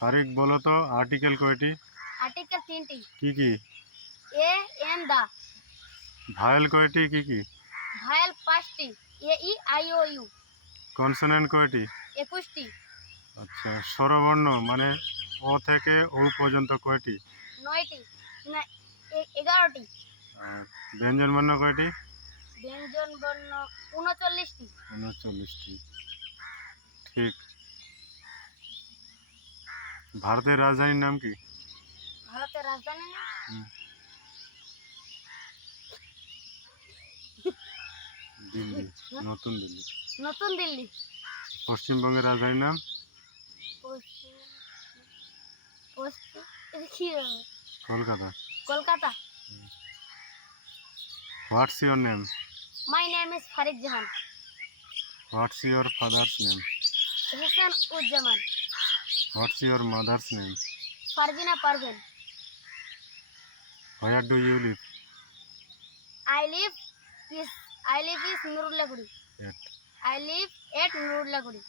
ফারিক বলো তো আর্টিকেল কয়টি? আর্টিকেল 3টি। কি কি? A N the. ভায়েল কয়টি? কি কি? ভায়েল 5টি। A E I O U. Consonant কয়টি? 21টি। আচ্ছা, স্বরবর্ণ মানে অ থেকে ও পর্যন্ত কয়টি? 9টি। না, 11টি। আর ব্যঞ্জন বর্ণ কয়টি? ব্যঞ্জন বর্ণ 39টি। 39টি। ঠিক। ভারতের রাজধানীর নাম কি? ভারতের রাজধানী না? হুম, দিল্লি। নতুন দিল্লি। নতুন দিল্লি। পশ্চিমবঙ্গের রাজধানীর নাম? পশ্চিম পশ্চিম এটা কি হবে? Kolkata. Kolkata. What's your name? My name is Farik Jahan. What's your father's name? Hossain Uzzaman. What's your mother's name? Farzina Parveen. Where do you live? I live is Nurullaguri. At I live at Nurullaguri.